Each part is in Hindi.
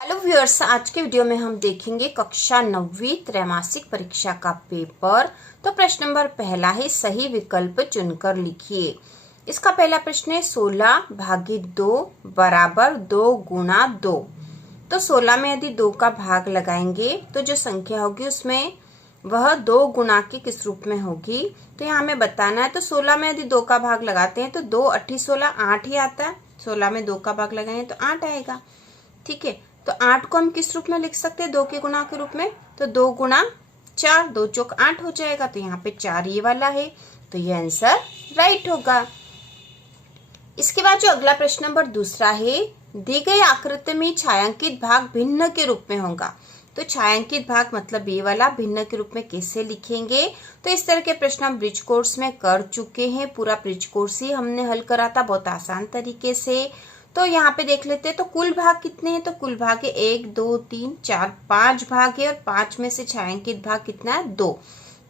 हेलो व्यूअर्स, आज के वीडियो में हम देखेंगे कक्षा 9वीं त्रैमासिक परीक्षा का पेपर। तो प्रश्न नंबर पहला है, सही विकल्प चुनकर लिखिए। इसका पहला प्रश्न है 16 भागित 2 बराबर 2 गुणा 2। तो 16 में यदि 2 का भाग लगाएंगे तो जो संख्या होगी उसमें वह 2 गुणा के किस रूप में होगी, तो यहाँ हमें बताना है। तो 16 में यदि 2 का भाग लगाते हैं तो 2 8 16 8 ही आता है। 16 में 2 का भाग लगाएंगे तो 8 आएगा। ठीक है, तो 8 को हम किस रूप में लिख सकते हैं? 2 के गुणा के रूप में। तो 2 गुणा 4, 2 चौक 8 हो जाएगा। तो यहाँ पे 4 ये वाला है, तो ये आंसर राइट होगा। इसके बाद जो अगला प्रश्न नंबर दूसरा है, दी गई आकृति में छायांकित भाग भिन्न के रूप में होगा। तो छायांकित भाग मतलब ये वाला, भिन्न के रूप में कैसे लिखेंगे? तो इस तरह के प्रश्न हम ब्रिज कोर्स में कर चुके हैं। पूरा ब्रिज कोर्स ही हमने हल करा था बहुत आसान तरीके से। तो यहाँ पे देख लेते हैं, तो कुल भाग कितने हैं? तो कुल भाग है 1 2 3 4 5 भाग है, और 5 में से छायांकित भाग कितना है? 2।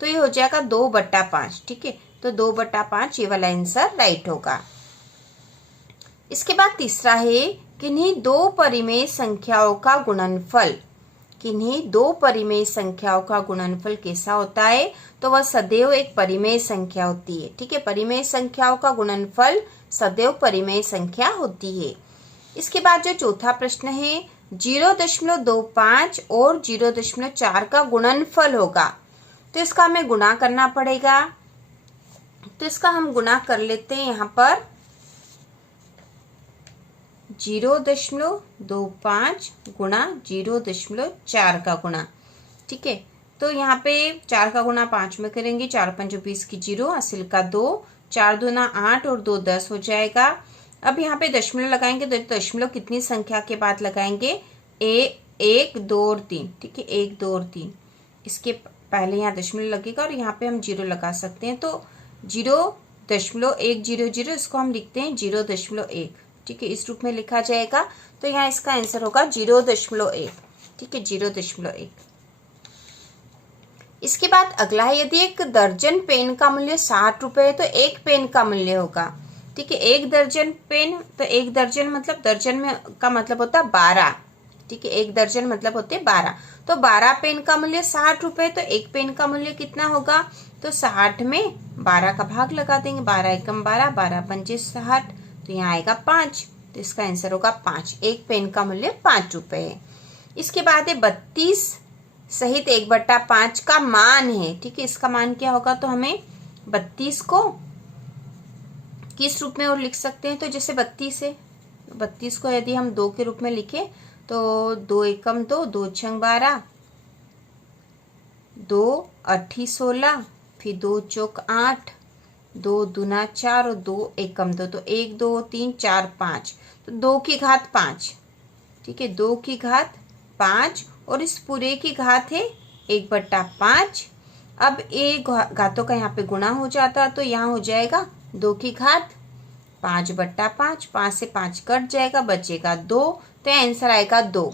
तो ये हो जाएगा 2/5। ठीक है, तो 2/5 ये वाला आंसर राइट होगा। इसके बाद तीसरा है, किन्हीं दो परिमेय संख्याओं का गुणनफल। किन्हीं दो परिमेय संख्याओं का गुणनफल कैसा होता है? तो वह सदैव एक परिमेय संख्या होती है। ठीक है, परिमेय संख्याओं का गुणनफल सदैव परिमेय संख्या होती है। इसके बाद जो चौथा प्रश्न है, 0.25 और 0.4 का गुणनफल होगा। तो इसका हमें गुणा करना पड़ेगा। तो इसका हम गुणा कर लेते हैं। यहाँ पर 0.25 गुणा 0.4 का गुणा। ठीक है, तो यहाँ पे 4 का गुणा 5 में करेंगे। 4 5 20 की 0, असिल का 2, 4 दूना 8 और 2 10 हो जाएगा। अब यहाँ पे दशमलव लगाएंगे तो दशमलव कितनी संख्या के बाद लगाएंगे? 1 2 और 3। ठीक है, 1 2 और 3, इसके पहले यहाँ दशमलव लगेगा और यहाँ पे हम 0 लगा सकते हैं। तो 0.100, इसको हम लिखते हैं 0.1। ठीक है, इस रूप में लिखा जाएगा। तो यहाँ इसका आंसर होगा 0.1। ठीक है, 0.1। इसके बाद अगला है, यदि एक दर्जन पेन का मूल्य 60 रुपए है तो एक पेन का मूल्य होगा। ठीक है, एक दर्जन पेन, तो एक दर्जन मतलब दर्जन में का मतलब होता है 12। ठीक है, एक दर्जन मतलब होते हैं 12। तो 12 पेन का मूल्य 60 रुपए, तो एक पेन का मूल्य कितना होगा? तो 60 में 12 का भाग लगा देंगे। 12 एकम 12, 12 पंचे 60, तो यहाँ आएगा 5। तो इसका आंसर होगा 5। एक पेन का मूल्य 5 रुपए है। इसके बाद है 32 सहित 1/5 का मान है। ठीक है, इसका मान क्या होगा? तो हमें 32 को किस रूप में और लिख सकते हैं? तो जैसे 32 है, 32 को यदि हम 2 के रूप में लिखे तो 2 एकम 2, 2 छंग 12, 2 8 16, फिर 2 चौक 8, 2 दूना 4 और 2 एकम 2, तो 1 2 3 4 5, तो 2 की घात 5। ठीक है, 2 की घात 5 और इस पूरे की घात है 1/5। अब ये घातों का यहाँ पे गुणा हो जाता, तो यहाँ हो जाएगा 2 की घात 5/5। 5 से 5 कट जाएगा, बचेगा 2। तो आंसर आएगा 2।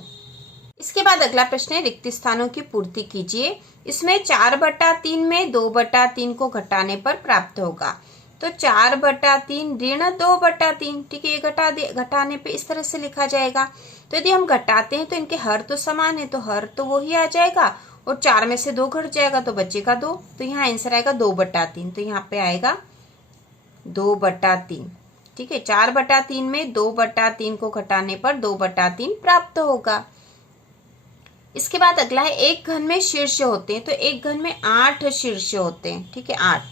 इसके बाद अगला प्रश्न है, रिक्त स्थानों की पूर्ति कीजिए। इसमें 4/3 में 2/3 को घटाने पर प्राप्त होगा। तो 4/3 ऋण 2/3। ठीक है, ये घटाने पे इस तरह से लिखा जाएगा। तो यदि हम घटाते हैं तो इनके हर तो समान है, तो हर तो वही आ जाएगा, और 4 में से 2 घट जाएगा तो बचेगा 2। तो यहाँ आंसर आएगा 2/3। तो यहाँ पे आएगा 2/3। ठीक है, 4/3 में 2/3 को घटाने पर 2/3 प्राप्त होगा। इसके बाद अगला है, एक घन में शीर्ष होते हैं। तो एक घन में 8 शीर्ष होते हैं। ठीक है, 8।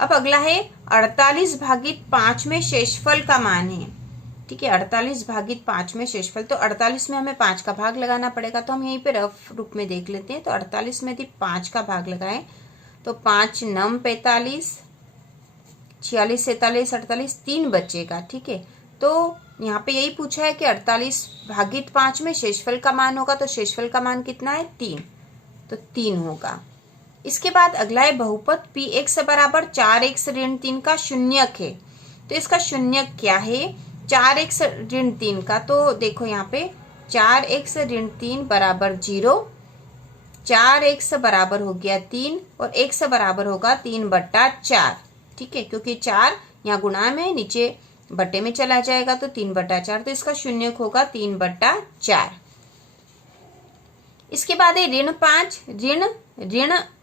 अब अगला है, 48 भागित 5 में शेषफल का मान है। ठीक है, 48 भागित 5 में शेषफल, तो 48 में हमें 5 का भाग लगाना पड़ेगा। तो हम यहीं पे रफ रूप में देख लेते हैं। तो 48 में यदि 5 का भाग लगाएं तो 5 9 45, 46 47 48, 3 बचेगा। ठीक है, तो यहाँ पे यही पूछा है कि 48 भागित 5 में शेषफल का मान होगा। तो शेषफल का मान कितना है? 3। तो 3 होगा। इसके बाद अगला है, बहुपद px बराबर 4x ऋण 3 का शून्यक है। तो इसका शून्यक क्या है? 4x ऋण 3 का, तो देखो यहाँ पे 4x ऋण 3 बराबर 0, 4x बराबर हो गया 3 और x बराबर होगा 3/4। ठीक है, क्योंकि 4 यहाँ गुणा में नीचे बटे में चला जाएगा तो 3/4। तो इसका शून्यक होगा 3/4। इसके बाद है ऋण 5, ऋण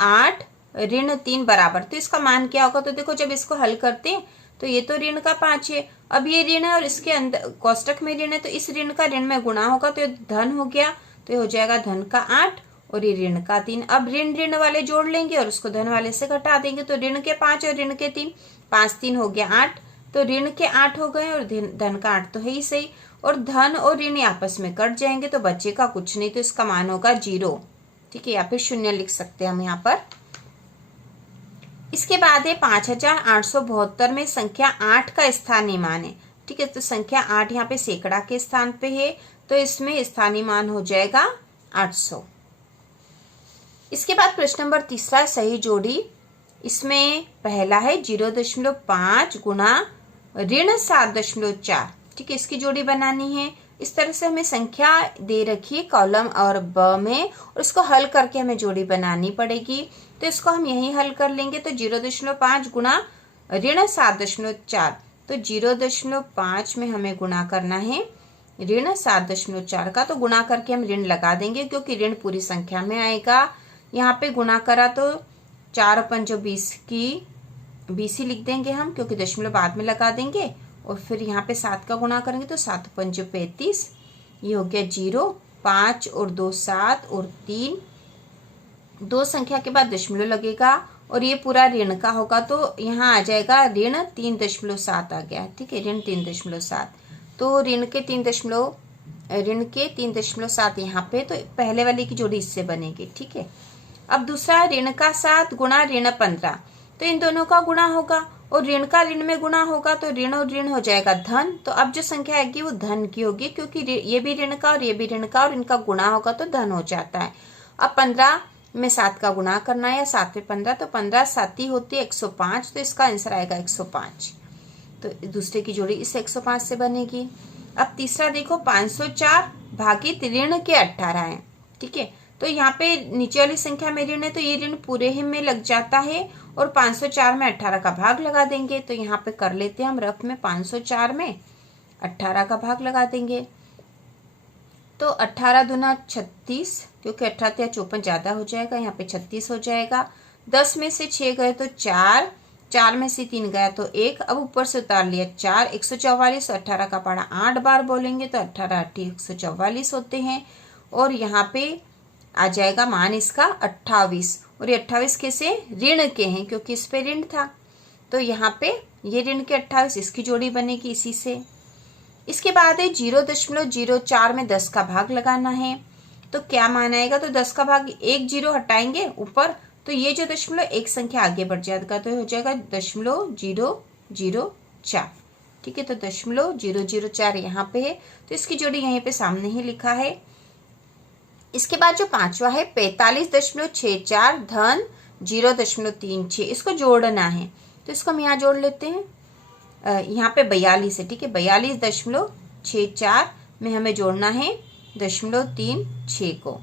8, ऋण 3 बराबर। तो इसका मान क्या होगा? तो देखो जब इसको हल करते हैं तो ये तो ऋण का 5 है, अब ये ऋण है और इसके अंदर कोष्टक में ऋण है, तो इस ऋण का ऋण में गुणा होगा तो ये धन हो गया, तो ये हो जाएगा धन का 8 और ये ऋण का 3। अब ऋण वाले जोड़ लेंगे और उसको धन वाले से घटा देंगे, तो ऋण के 5 और ऋण के 3, 5 3 हो गया 8, तो ऋण के 8 हो गए और धन का 8 तो है ही सही। और धन और ऋण आपस में कट जाएंगे तो बचेगा कुछ नहीं, तो इसका मान होगा 0, ठीक है, या फिर 0 लिख सकते हैं हम यहाँ पर। इसके बाद है 5872 में संख्या 8 का स्थानीय मान है, ठीक है, तो संख्या 8 यहाँ पे सैकड़ा के स्थान पे है, तो इसमें स्थानीय मान हो जाएगा 800। इसके बाद प्रश्न नंबर 3 सही जोड़ी। इसमें पहला है 0.5 गुणा ऋण 7.4, ठीक है, इसकी जोड़ी बनानी है। इस तरह से हमें संख्या दे रखी है कॉलम और ब में, और उसको हल करके हमें जोड़ी बनानी पड़ेगी, तो इसको हम यही हल कर लेंगे। तो 0.5 गुणा ऋण 7.4, तो 0.5 में हमें गुणा करना है ऋण 7.4 का, तो गुणा करके हम ऋण लगा देंगे क्योंकि ऋण पूरी संख्या में आएगा। यहाँ पे गुणा करा तो 4 पंजो 20 की 20 ही लिख देंगे हम, क्योंकि दशमलव बाद में लगा देंगे, और फिर यहाँ पे 7 का गुणा करेंगे तो 7 पंजो 35, ये हो गया 0, 5 और 2 7 और 3, 2 संख्या के बाद दशमलव लगेगा और ये पूरा ऋण का होगा, तो यहाँ आ जाएगा ऋण 3.7 आ गया, ठीक है, ऋण 3.7, तो ऋण के 3.7 यहाँ पे, तो पहले वाले की जोड़ी इससे बनेगी, ठीक है। अब दूसरा ऋण का 7 गुणा ऋण 15, तो इन दोनों का गुणा होगा और ऋण का ऋण में गुणा होगा, तो ऋण और ऋण हो जाएगा धन, तो अब जो संख्या आएगी वो धन की होगी, क्योंकि ये भी ऋण का और ये भी ऋण का और इनका गुणा होगा तो धन हो जाता है। अब 15 में 7 का गुणा करना है, 7 में 15, तो 15 7 होती है 105, तो इसका आंसर आएगा 105, तो दूसरे की जोड़ी इस 105 से बनेगी। अब तीसरा देखो 504 भागित ऋण के 18 है, ठीक है, तो यहाँ पे नीचे वाली संख्या में ऋण है तो ये ऋण पूरे ही में लग जाता है और 504 में 18 का भाग लगा देंगे, तो यहाँ पे कर लेते हैं हम रफ में 504 में 18 का भाग लगा देंगे, तो 18 दूना 36, क्योंकि 18 या 54 ज्यादा हो जाएगा, यहाँ पे 36 हो जाएगा। 10 में से 6 गए तो 4, 4 में से 3 गया तो 1, अब ऊपर से उतार लिया 4, 144, 18 का पढ़ा 8 बार बोलेंगे तो 18 8 144 होते हैं, और यहाँ पे आ जाएगा मान इसका 28, और ये 28 कैसे ऋण के हैं क्योंकि इस पे ऋण था, तो यहाँ पे ये ऋण के 28, इसकी जोड़ी बनेगी इसी से। इसके बाद है 0.04 में 10 का भाग लगाना है, तो क्या मान आएगा? तो 10 का भाग 1 0 हटाएंगे ऊपर, तो ये जो दशमलव एक संख्या आगे बढ़ जाएगा तो हो जाएगा 0.004, ठीक है, तो 0.004 यहाँ पे है, तो इसकी जोड़ी यहीं पे सामने ही लिखा है। इसके बाद जो पांचवा है 45.64 धन 0.36, इसको जोड़ना है, तो इसको हम यहाँ जोड़ लेते हैं, यहाँ पे 42 है, ठीक है, 42.64 में हमें जोड़ना है 0.36 को,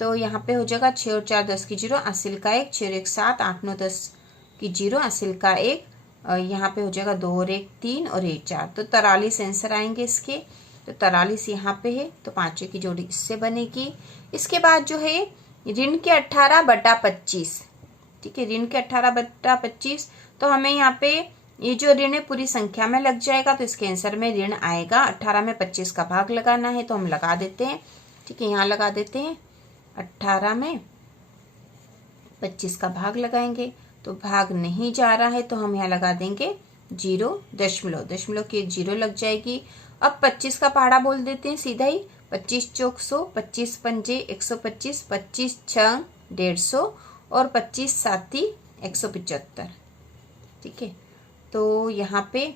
तो यहाँ पे हो जाएगा 6 और 4 10 की 0, असिल का 1, 6 और 1 7, 8 9 10 की 0, असिल का 1, यहाँ पे हो जाएगा 2 और 1 3 और 1 4, तो 43 आंसर आएंगे इसके, तो 43 यहाँ पे है, तो पांचवे की जोड़ी इससे बनेगी। इसके बाद जो है ऋण के 18/25, ठीक है, ऋण के 18/25, तो हमें यहाँ पे ये जो ऋण है पूरी संख्या में लग जाएगा, तो इसके आंसर में ऋण आएगा। 18 में 25 का भाग लगाना है, तो हम लगा देते हैं, ठीक है, यहाँ लगा देते हैं, 18 में 25 का भाग लगाएंगे, तो भाग नहीं जा रहा है तो हम यहाँ लगा देंगे 0 दशमलव की एक 0 लग जाएगी। अब 25 का पहाड़ा बोल देते हैं सीधा ही, 25 चौक 100, 25 पंजे 125, 25 छंग 150 और 25 साती 175, ठीक है, तो यहाँ पे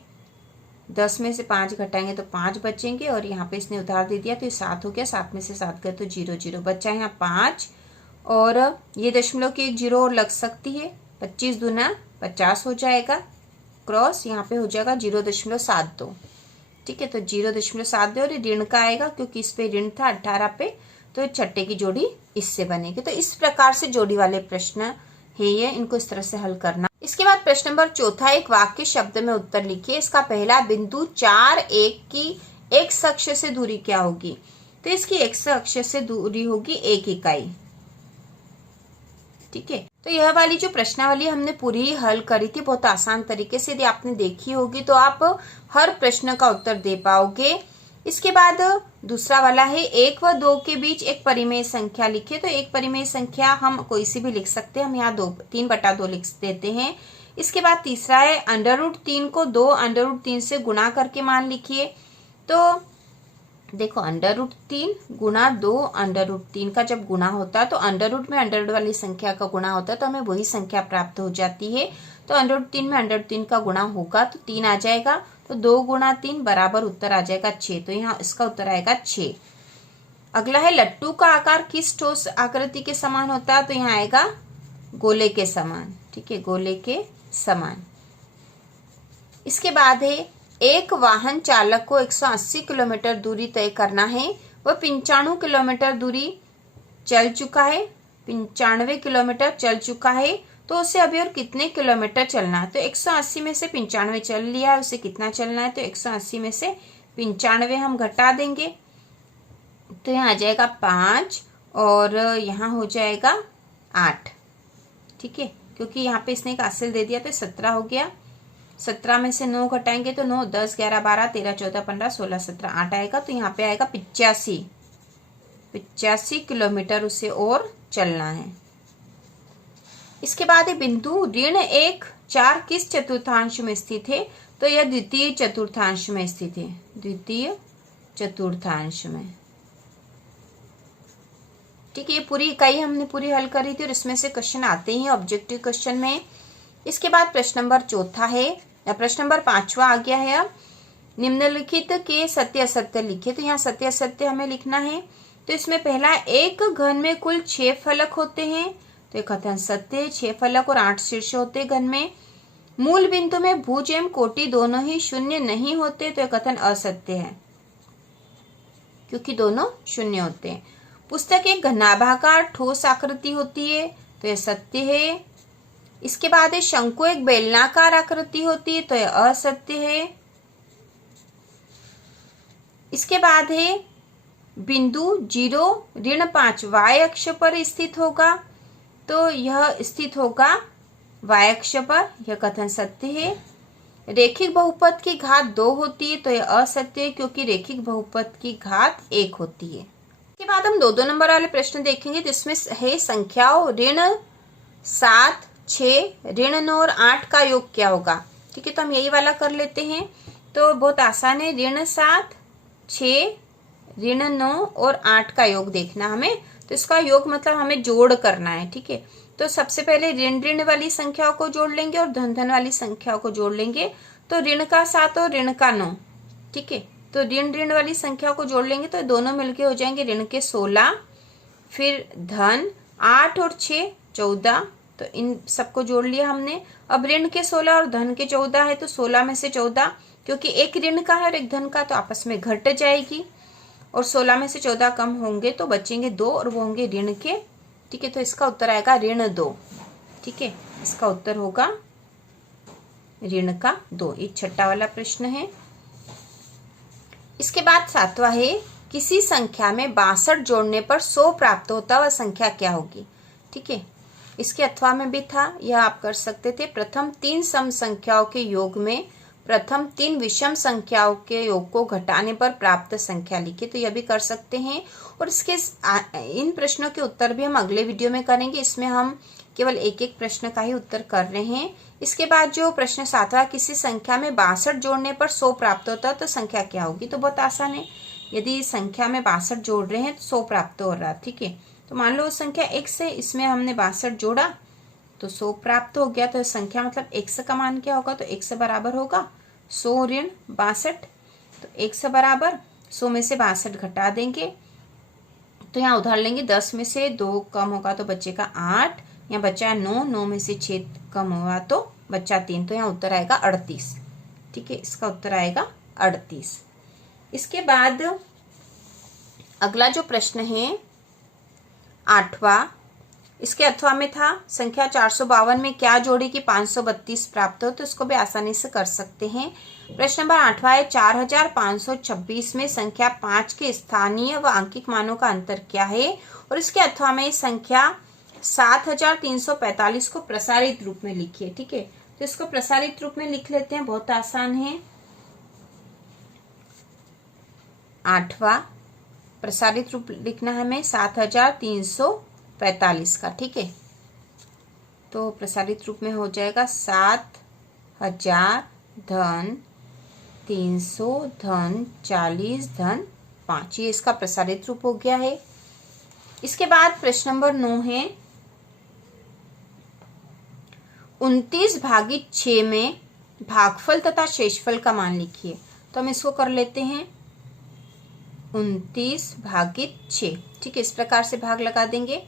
10 में से 5 घटाएंगे तो 5 बचेंगे, और यहाँ पे इसने उधार दे दिया तो ये 7 हो गया, 7 में से 7 गए तो 0 0 बचा यहाँ 5, और ये दशमलव की एक 0 और लग सकती है, 25 दूना 50 हो जाएगा, क्रॉस यहाँ पे हो जाएगा 0.72, ठीक है, तो 0.72 और ऋण का आएगा क्योंकि इस पे ऋण था 18 पे, तो छठे की जोड़ी इससे बनेगी। तो इस प्रकार से जोड़ी वाले प्रश्न है ये, इनको इस तरह से हल करना। इसके बाद प्रश्न नंबर चौथा, एक वाक्य शब्द में उत्तर लिखिए। इसका पहला बिंदु 4 1 की एक अक्ष से दूरी क्या होगी? तो इसकी x अक्ष से दूरी होगी 1 इकाई। ठीक है, तो यह वाली जो प्रश्नावली हमने पूरी हल करी थी बहुत आसान तरीके से। यदि आपने देखी होगी तो आप हर प्रश्न का उत्तर दे पाओगे। इसके बाद दूसरा वाला है 1 व 2 के बीच एक परिमेय संख्या लिखे। तो एक परिमेय संख्या हम कोई सी भी लिख सकते हैं, हम यहाँ 3/2 लिख देते हैं। इसके बाद तीसरा है √3 को 2 √3 से गुणा करके मान लिखिए। तो देखो √3 गुणा 2 √3 का जब गुणा होता है तो अंडर में अंडर वाली संख्या का गुणा होता है तो हमें वही संख्या प्राप्त हो जाती है। तो √3 में √3 का गुणा होगा तो 3 आ जाएगा। तो 2 गुणा 3 बराबर उत्तर आ जाएगा 6। तो यहाँ इसका उत्तर आएगा 6। अगला है लट्टू का आकार किस ठोस आकृति के समान होता है? तो यहाँ आएगा गोले के समान। ठीक है, गोले के समान। इसके बाद है एक वाहन चालक को 180 किलोमीटर दूरी तय करना है। वह 95 किलोमीटर दूरी चल चुका है, 95 किलोमीटर चल चुका है। तो उसे अभी और कितने किलोमीटर चलना है? तो 180 में से 95 चल लिया है, उसे कितना चलना है? तो 180 में से 95 हम घटा देंगे तो यहाँ आ जाएगा 5 और यहाँ हो जाएगा 8। ठीक है, क्योंकि यहाँ पे इसने एक हासिल दे दिया तो 17 हो गया। 17 में से 9 घटाएंगे तो 9, 10, 11, 12, 13, 14, 15, 16, 17, 8 आएगा। तो यहाँ पे आएगा 85 किलोमीटर उसे और चलना है। इसके बाद ये बिंदु ऋण 4 किस चतुर्थांश में स्थित है? तो यह द्वितीय चतुर्थांश में स्थित है, द्वितीय चतुर्थांश में। ठीक है, ये पूरी इकाई हमने पूरी हल करी थी और इसमें से क्वेश्चन आते ही ऑब्जेक्टिव क्वेश्चन में। इसके बाद प्रश्न नंबर 4 है, या प्रश्न नंबर 5वां आ गया है। अब निम्नलिखित के सत्य असत्य लिखे। तो यहाँ सत्य असत्य हमें लिखना है। तो इसमें पहला एक घन में कुल 6 फलक होते हैं। तो ये कथन सत्य है, 6 फलक और 8 शीर्ष होते घन में। मूल बिंदु में भुज एवं कोटि दोनों ही शून्य नहीं होते। तो ये कथन असत्य है, क्योंकि दोनों शून्य होते हैं। पुस्तक एक घनाभाकार ठोस आकृति होती है। तो यह सत्य है। इसके बाद है शंकु एक बेलनाकार आकृति होती है। तो यह असत्य है। इसके बाद है बिंदु 0 ऋण 5 y अक्ष पर स्थित होगा। तो यह स्थित होगा y अक्ष पर, यह कथन सत्य है। रेखिक बहुपद की घात 2 होती है। तो यह असत्य है, क्योंकि रेखिक बहुपद की घात 1 होती है। इसके बाद हम 2-2 नंबर वाले प्रश्न देखेंगे, जिसमें है संख्याओं ऋण 7, 6, ऋण 9 और 8 का योग क्या होगा। ठीक है, तो हम यही वाला कर लेते हैं। तो बहुत आसान है, ऋण 7, 6, ऋण 9 और 8 का योग देखना हमें। तो इसका योग मतलब हमें जोड़ करना है। ठीक है, तो सबसे पहले ऋण ऋण वाली संख्याओं को जोड़ लेंगे और धन धन वाली संख्याओं को जोड़ लेंगे। तो ऋण का 7 और ऋण का 9। ठीक है, तो ऋण ऋण वाली संख्याओं को जोड़ लेंगे तो दोनों मिलके हो जाएंगे ऋण के 16, फिर धन 8 और 6 14। तो इन सबको जोड़ लिया हमने। अब ऋण के 16 और धन के 14 है, तो 16 में से 14, क्योंकि एक ऋण का है और एक धन का, तो आपस में घट जाएगी। और 16 में से 14 कम होंगे तो बचेंगे 2 और वो होंगे ऋण के। ठीक है, तो इसका उत्तर आएगा ऋण 2। ठीक है, इसका उत्तर होगा ऋण का 2। ये छठा वाला प्रश्न है। इसके बाद 7वां है किसी संख्या में 62 जोड़ने पर 100 प्राप्त होता है, वह संख्या क्या होगी। ठीक है, इसके अथवा में भी था, यह आप कर सकते थे। प्रथम 3 सम संख्याओं के योग में प्रथम 3 विषम संख्याओं के योग को घटाने पर प्राप्त संख्या लिखी। तो यह भी कर सकते हैं। और इसके इन प्रश्नों के उत्तर भी हम अगले वीडियो में करेंगे। इसमें हम केवल एक एक प्रश्न का ही उत्तर कर रहे हैं। इसके बाद जो प्रश्न 7वां, किसी संख्या में 62 जोड़ने पर 100 प्राप्त होता है, तो संख्या क्या होगी। तो बहुत आसान है, यदि संख्या में 62 जोड़ रहे हैं तो 100 प्राप्त हो रहा है। ठीक है, तो मान लो संख्या x है, इसमें हमने 62 जोड़ा तो 100 प्राप्त हो गया। तो संख्या मतलब x का मान क्या होगा। तो x बराबर होगा 100 ऋण 62। तो x बराबर 100 में से 62 घटा देंगे तो यहाँ उधार लेंगे। 10 में से 2 कम होगा तो बचेगा 8, यहाँ बचा 9, 9 में से 6 कम हुआ तो बचा 3। तो यहाँ उत्तर आएगा 38। ठीक है, इसका उत्तर आएगा 38। इसके बाद अगला जो प्रश्न है 8वां, इसके अथवा में था संख्या 452 में क्या जोड़े कि 532 प्राप्त हो, तो इसको भी आसानी से कर सकते हैं। प्रश्न नंबर 8वां है 4526 में संख्या 5 के स्थानीय व अंकित मानों का अंतर क्या है, और इसके अथवा में संख्या 7345 को प्रसारित रूप में लिखिए। ठीक है, तो इसको प्रसारित रूप में लिख लेते हैं, बहुत आसान है। 8वां प्रसारित रूप लिखना है हमें 7345 का। ठीक है, तो प्रसारित रूप में हो जाएगा 7000 धन 300 धन 40 धन 5। ये इसका प्रसारित रूप हो गया है। इसके बाद प्रश्न नंबर 9 है 29 भागित 6 में भागफल तथा शेषफल का मान लिखिए। तो हम इसको कर लेते हैं 29 भागित 6। ठीक है, इस प्रकार से भाग लगा देंगे।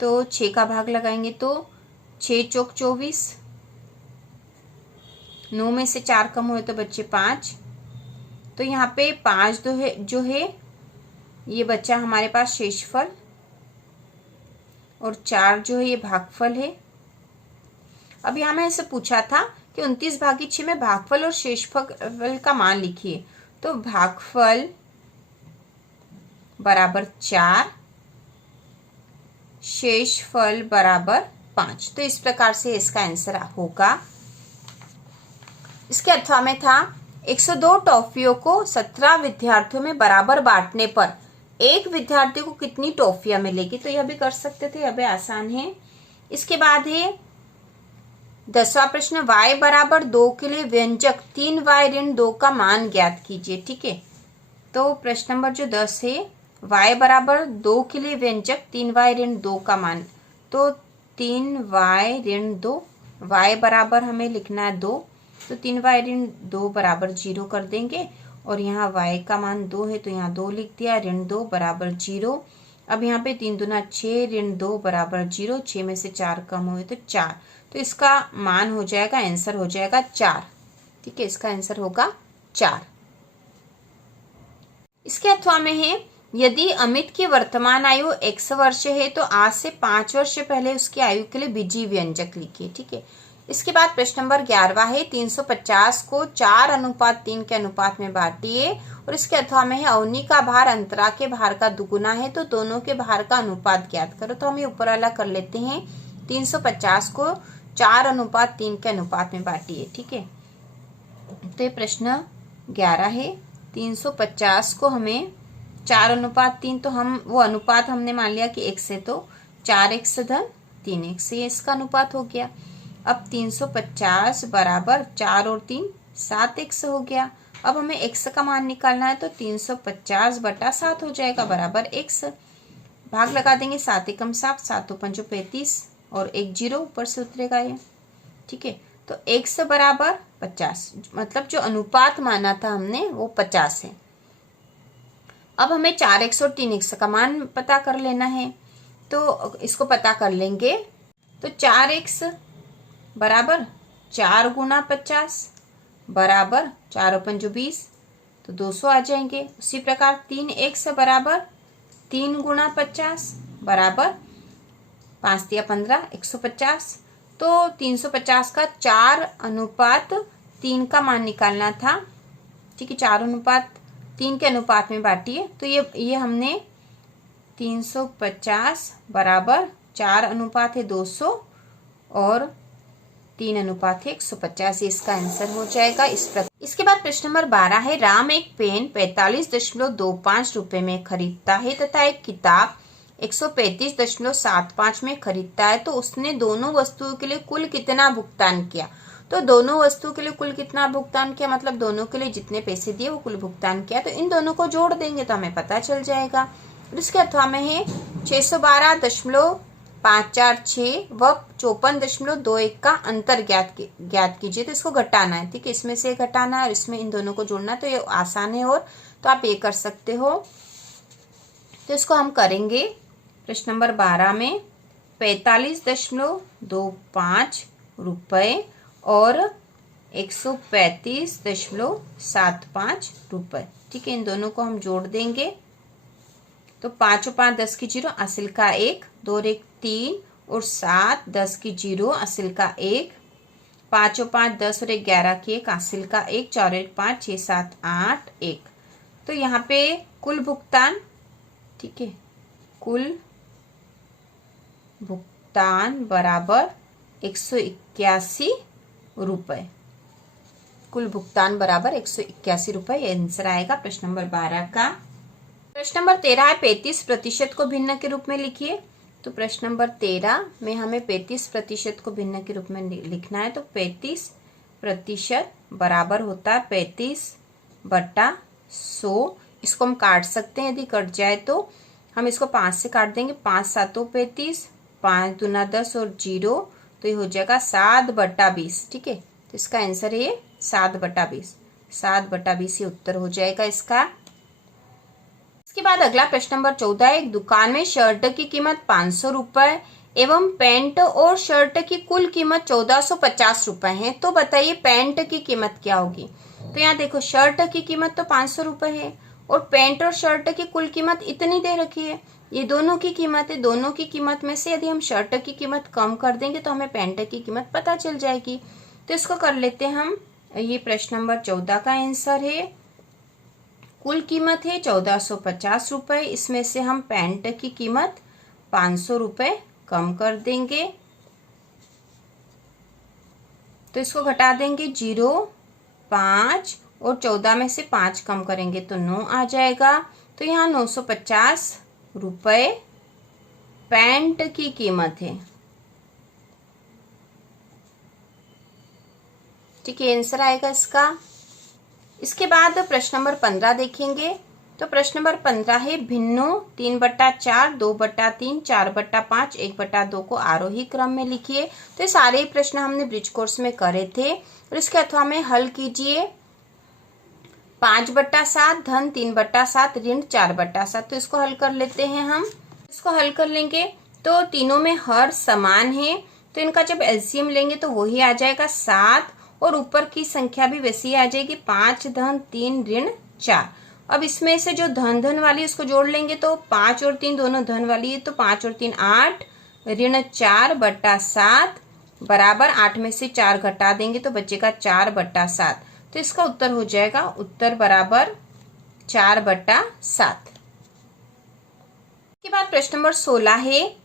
तो 6 का भाग लगाएंगे तो 6 चौक 24, 9 में से 4 कम हुए तो बच्चे 5। तो यहाँ पे 5 जो है ये बच्चा हमारे पास शेषफल, और 4 जो है ये भागफल है। अब यहाँ मैं ऐसे पूछा था कि 29 भागित 6 में भागफल और शेषफल का मान लिखिए। तो भागफल बराबर 4, शेषफल बराबर 5। तो इस प्रकार से इसका आंसर होगा। इसके अथवा में था 102 टॉफियों को 17 विद्यार्थियों में बराबर बांटने पर एक विद्यार्थी को कितनी टॉफियां मिलेगी। तो यह भी कर सकते थे, यह भी आसान है। इसके बाद है 10वां प्रश्न y बराबर 2 के लिए व्यंजक 3y ऋण 2 का मान ज्ञात कीजिए। ठीक है, तो प्रश्न नंबर जो 10 है y बराबर 2 के लिए व्यंजक 3y ऋण 2 का मान, तो 3y ऋण 2, y बराबर हमें लिखना है 2, तो 3y ऋण 2 बराबर 0 कर देंगे, और यहाँ y का मान 2 है तो यहाँ 2 लिख दिया, ऋण 2 बराबर 0। अब यहाँ पे 3 दूना 6, ऋण 2 बराबर 0, 6 में से 4 कम हुए तो 4। तो इसका मान हो जाएगा, आंसर हो जाएगा 4। ठीक है, इसका आंसर होगा 4। इसके अथवा में है यदि अमित की वर्तमान आयु x वर्ष है तो आज से 5 वर्ष पहले उसकी आयु के लिए बीजीय व्यंजक लिखिए। ठीक है, इसके बाद प्रश्न नंबर 11वां है 350 को 4:3 के अनुपात में बांटिए, और इसके अथवा में है अवनी का भार अंतरा के भार का दुगुना है तो दोनों के भार का अनुपात ज्ञात करो। तो हम ये ऊपर वाला कर लेते हैं, 350 को 4:3 के अनुपात में बांटिए। ठीक है, तो ये प्रश्न 11 है। 350 को हमें 4:3, तो हम वो अनुपात हमने मान लिया कि x है तो 4x धन 3x, ये इसका अनुपात हो गया। अब 350 बराबर 4 और 3 7x हो गया। अब हमें x का मान निकालना है तो 350 बटा 7 हो जाएगा बराबर x। भाग लगा देंगे, 7 एकम 7, 7 पंचो 35 और 1 0 ऊपर से उतरेगा ये। ठीक है, तो x बराबर 50, मतलब जो अनुपात माना था हमने वो 50 है। अब हमें 4x और 3x का मान पता कर लेना है, तो इसको पता कर लेंगे। तो 4x बराबर 4 गुना 50 बराबर 4 पंचो 20, तो 200 आ जाएंगे। उसी प्रकार 3x बराबर 3 गुना 50 बराबर 5 या 15, 150। तो 350 का 4:3 का मान निकालना था। ठीक है, 4:3 के अनुपात में बांटिए। तो ये हमने 350 बराबर 4 अनुपात है 200 और 3 अनुपात है 150, इसका आंसर हो जाएगा इस प्रकार। इसके बाद प्रश्न नंबर 12 है राम एक पेन 45.25 रुपए में खरीदता है तथा एक किताब 135.75 में खरीदता है, तो उसने दोनों वस्तुओं के लिए कुल कितना भुगतान किया। तो दोनों वस्तुओं के लिए कुल कितना भुगतान किया, मतलब दोनों के लिए जितने पैसे दिए वो कुल भुगतान किया। तो इन दोनों को जोड़ देंगे तो हमें पता चल जाएगा। इसके अथवा में है 612.546 व 54.21 का अंतर ज्ञात कीजिए। तो इसको घटाना है। ठीक है, इसमें से घटाना है और इसमें इन दोनों को जोड़ना, तो ये आसान है और तो आप ये कर सकते हो। तो इसको हम करेंगे। प्रश्न नंबर 12 में 45.25 रुपए और 135.75 रुपए। ठीक है, इन दोनों को हम जोड़ देंगे। तो 5 और 5 10 की 0, हासिल का 1, 2 और 1 3 और 7, 10 की 0, असिल का 1, 5 और 5 10 और 1 11 की 1, हासिल का 1, 4 1 5, 6 7 8 1। तो यहाँ पे कुल भुगतान, ठीक है, कुल भुगतान बराबर 181 रुपए। कुल भुगतान बराबर 181 रुपए, ये आंसर आएगा प्रश्न नंबर 12 का। प्रश्न नंबर 13 है 35% को भिन्न के रूप में लिखिए। तो प्रश्न नंबर 13 में हमें 35% को भिन्न के रूप में लिखना है। तो 35% बराबर होता है 35/100। इसको हम काट सकते हैं, यदि कट जाए तो हम इसको 5 से काट देंगे। 5 7 35, 5 दूना 10 और 0, तो ये हो जाएगा 7/20। ठीक है, तो इसका आंसर है 7/20। 7/20 ये उत्तर हो जाएगा इसका। इसके बाद अगला प्रश्न नंबर 14 है, एक दुकान में शर्ट की कीमत 500 रुपए एवं पैंट और शर्ट की कुल कीमत 1450 रुपए है। तो बताइए पैंट की कीमत क्या होगी। तो यहाँ देखो शर्ट की कीमत तो 500 रुपए है और पैंट और शर्ट की कुल कीमत इतनी दे रखी है। ये दोनों की कीमत है, दोनों की कीमत में से यदि हम शर्ट की कीमत कम कर देंगे तो हमें पैंट की कीमत पता चल जाएगी। तो इसको कर लेते हैं हम। ये प्रश्न नंबर 14 का आंसर है। कुल कीमत है 1450 रुपए, इसमें से हम पैंट की कीमत 500 रुपए कम कर देंगे। तो इसको घटा देंगे 0, 5 और 14 में से 5 कम करेंगे तो 9 आ जाएगा। तो यहाँ 950 रुपए पैंट की कीमत है। ठीक है, आंसर आएगा इसका। इसके बाद प्रश्न नंबर 15 देखेंगे। तो प्रश्न नंबर 15 है भिन्नों 3/4, 2/3, 4/5, 1/2 को आरोही क्रम में लिखिए। तो ये सारे प्रश्न हमने ब्रिज कोर्स में करे थे और इसके अथवा में हल कीजिए। 5/7 धन 3/7 ऋण 4/7। तो इसको हल कर लेते हैं हम। इसको हल कर लेंगे तो तीनों में हर समान है, तो इनका जब एलसीएम लेंगे तो वही आ जाएगा 7 और ऊपर की संख्या भी वैसी आ जाएगी 5 धन 3 ऋण 4। अब इसमें से जो धन धन वाली उसको जोड़ लेंगे तो 5 और 3 दोनों धन वाली है, तो 5 और 3 8 ऋण 4/7 बराबर 8 में से 4 घटा देंगे तो बचेगा 4/7। तो इसका उत्तर हो जाएगा उत्तर बराबर 4/7। के बाद प्रश्न नंबर 16 है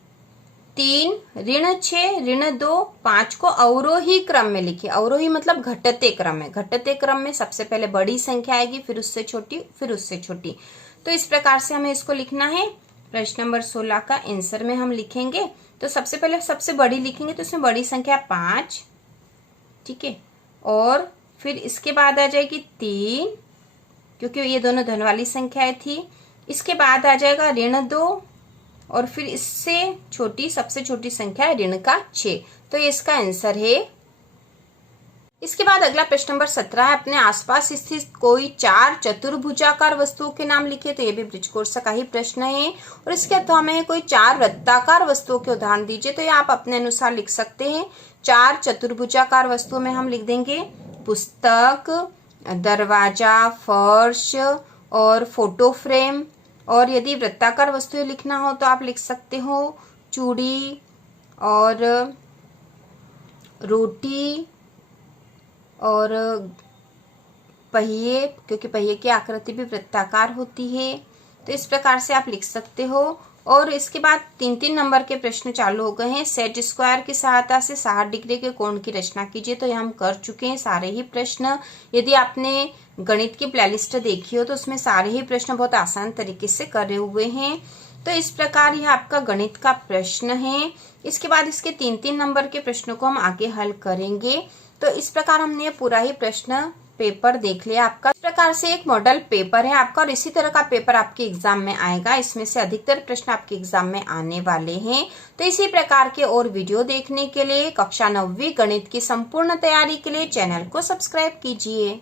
3 ऋण 6 ऋण 2 5 को अवरोही क्रम में लिखिए। अवरोही मतलब घटते क्रम में। घटते क्रम में सबसे पहले बड़ी संख्या आएगी, फिर उससे छोटी, फिर उससे छोटी। तो इस प्रकार से हमें इसको लिखना है। प्रश्न नंबर 16 का आंसर में हम लिखेंगे तो सबसे पहले सबसे बड़ी लिखेंगे, तो इसमें बड़ी संख्या 5, ठीक है, और फिर इसके बाद आ जाएगी 3 क्योंकि ये दोनों धन वाली संख्याएं थी। इसके बाद आ जाएगा ऋण 2 और फिर इससे छोटी सबसे छोटी संख्या है ऋण का 6। तो ये इसका आंसर है। इसके बाद अगला प्रश्न नंबर 17 है अपने आसपास स्थित कोई 4 चतुर्भुजाकार वस्तुओं के नाम लिखिए। तो ये भी ब्रिज कोर्स का ही प्रश्न है और इसके अथवा में कोई 4 वृत्ताकार वस्तुओं के उदाहरण दीजिए। तो ये आप अपने अनुसार लिख सकते हैं। 4 चतुर्भुजाकार वस्तुओं में हम लिख देंगे पुस्तक, दरवाजा, फर्श और फोटो फ्रेम। और यदि वृत्ताकार वस्तुएं लिखना हो तो आप लिख सकते हो चूड़ी और रोटी और पहिए, क्योंकि पहिए की आकृति भी वृत्ताकार होती है। तो इस प्रकार से आप लिख सकते हो। और इसके बाद 3-3 नंबर के प्रश्न चालू हो गए हैं। सेट स्क्वायर की सहायता से 60 डिग्री के कोण की रचना कीजिए। तो ये हम कर चुके हैं सारे ही प्रश्न। यदि आपने गणित की प्लेलिस्ट देखी हो तो उसमें सारे ही प्रश्न बहुत आसान तरीके से करे हुए हैं। तो इस प्रकार यह आपका गणित का प्रश्न है। इसके बाद इसके 3-3 नंबर के प्रश्नों को हम आगे हल करेंगे। तो इस प्रकार हमने पूरा ही प्रश्न पेपर देख लिया आपका। इस प्रकार से एक मॉडल पेपर है आपका और इसी तरह का पेपर आपके एग्जाम में आएगा। इसमें से अधिकतर प्रश्न आपके एग्जाम में आने वाले हैं। तो इसी प्रकार के और वीडियो देखने के लिए कक्षा 9वीं गणित की संपूर्ण तैयारी के लिए चैनल को सब्सक्राइब कीजिए।